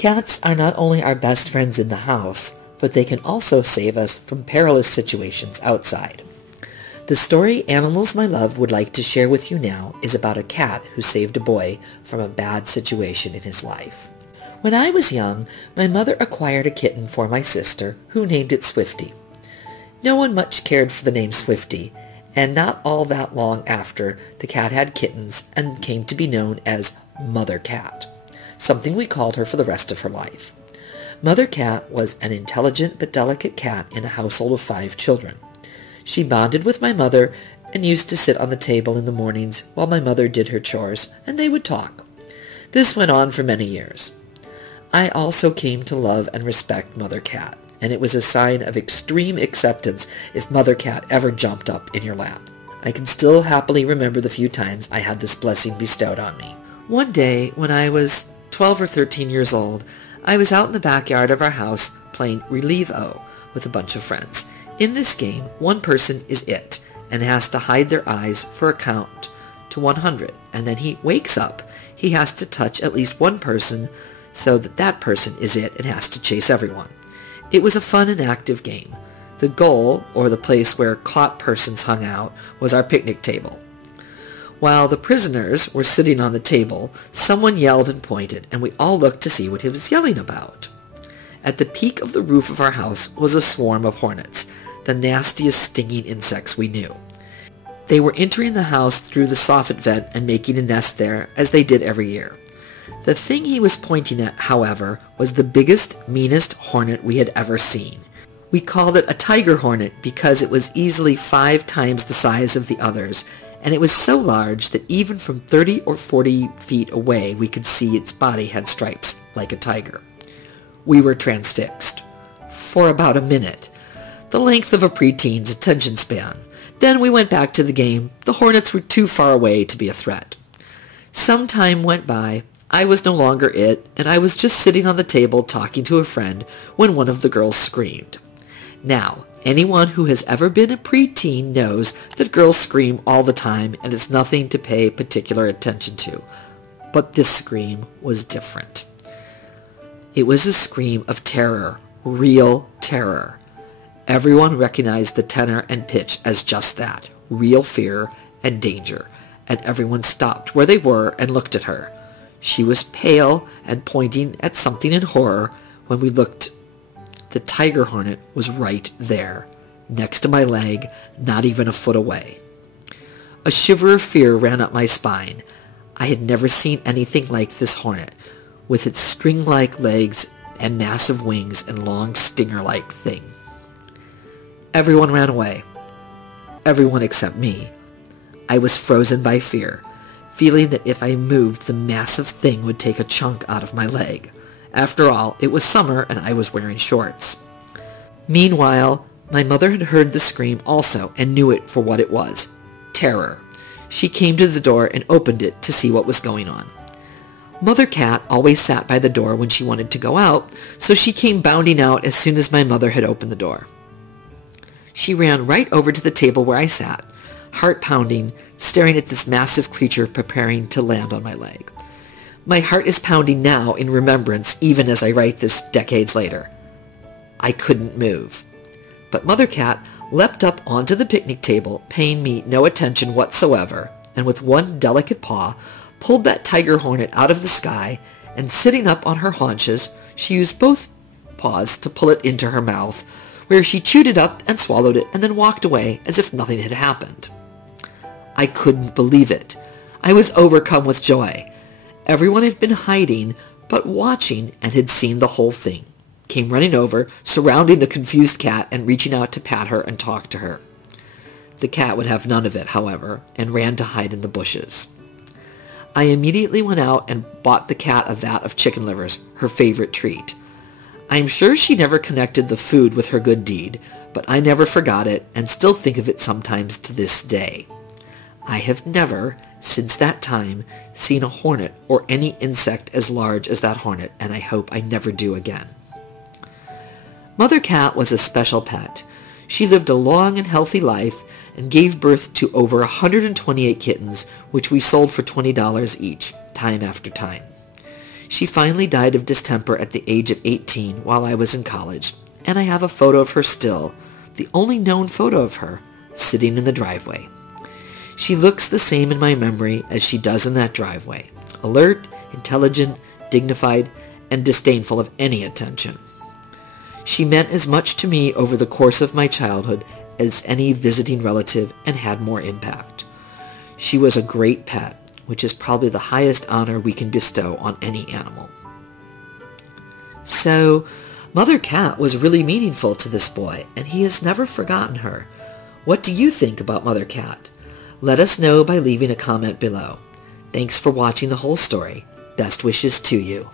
Cats are not only our best friends in the house, but they can also save us from perilous situations outside. The story Animals My Love would like to share with you now is about a cat who saved a boy from a bad situation in his life. When I was young, my mother acquired a kitten for my sister, who named it Swifty. No one much cared for the name Swifty, and not all that long after, the cat had kittens and came to be known as Mother Cat, something we called her for the rest of her life. Mother Cat was an intelligent but delicate cat in a household of 5 children. She bonded with my mother and used to sit on the table in the mornings while my mother did her chores, and they would talk. This went on for many years. I also came to love and respect Mother Cat, and it was a sign of extreme acceptance if Mother Cat ever jumped up in your lap. I can still happily remember the few times I had this blessing bestowed on me. One day, when I was 12 or 13 years old, I was out in the backyard of our house playing Relieve-O with a bunch of friends. In this game, one person is it and has to hide their eyes for a count to 100, and then he wakes up. He has to touch at least one person so that that person is it and has to chase everyone. It was a fun and active game. The goal, or the place where caught persons hung out, was our picnic table. While the prisoners were sitting on the table, someone yelled and pointed, and we all looked to see what he was yelling about. At the peak of the roof of our house was a swarm of hornets, the nastiest stinging insects we knew. They were entering the house through the soffit vent and making a nest there, as they did every year. The thing he was pointing at, however, was the biggest, meanest hornet we had ever seen. We called it a tiger hornet because it was easily 5 times the size of the others, and it was so large that even from 30 or 40 feet away we could see its body had stripes like a tiger. We were transfixed. For about a minute, the length of a preteen's attention span. Then we went back to the game. The hornets were too far away to be a threat. Some time went by. I was no longer it, and I was just sitting on the table talking to a friend when one of the girls screamed. Now, anyone who has ever been a preteen knows that girls scream all the time, and it's nothing to pay particular attention to. But this scream was different. It was a scream of terror, real terror. Everyone recognized the tenor and pitch as just that, real fear and danger, and everyone stopped where they were and looked at her. She was pale and pointing at something in horror. When we looked, the tiger hornet was right there, next to my leg, not even a foot away. A shiver of fear ran up my spine. I had never seen anything like this hornet, with its string-like legs and massive wings and long stinger-like thing. Everyone ran away. Everyone except me. I was frozen by fear, feeling that if I moved, the massive thing would take a chunk out of my leg. After all, it was summer and I was wearing shorts. Meanwhile, my mother had heard the scream also and knew it for what it was. Terror. She came to the door and opened it to see what was going on. Mother Cat always sat by the door when she wanted to go out, so she came bounding out as soon as my mother had opened the door. She ran right over to the table where I sat, heart pounding, staring at this massive creature preparing to land on my leg. My heart is pounding now in remembrance, even as I write this decades later. I couldn't move. But Mother Cat leapt up onto the picnic table, paying me no attention whatsoever, and with one delicate paw pulled that tiger hornet out of the sky, and sitting up on her haunches, she used both paws to pull it into her mouth, where she chewed it up and swallowed it and then walked away as if nothing had happened. I couldn't believe it. I was overcome with joy. Everyone had been hiding, but watching, and had seen the whole thing. Came running over, surrounding the confused cat and reaching out to pat her and talk to her. The cat would have none of it, however, and ran to hide in the bushes. I immediately went out and bought the cat a vat of chicken livers, her favorite treat. I'm sure she never connected the food with her good deed, but I never forgot it and still think of it sometimes to this day. I have never, since that time, seen a hornet or any insect as large as that hornet, and I hope I never do again. Mother Cat was a special pet. She lived a long and healthy life and gave birth to over 128 kittens, which we sold for $20 each, time after time. She finally died of distemper at the age of 18 while I was in college, and I have a photo of her still, the only known photo of her, sitting in the driveway. She looks the same in my memory as she does in that driveway, alert, intelligent, dignified, and disdainful of any attention. She meant as much to me over the course of my childhood as any visiting relative and had more impact. She was a great pet, which is probably the highest honor we can bestow on any animal. So, Mother Cat was really meaningful to this boy, and he has never forgotten her. What do you think about Mother Cat? Let us know by leaving a comment below. Thanks for watching the whole story. Best wishes to you.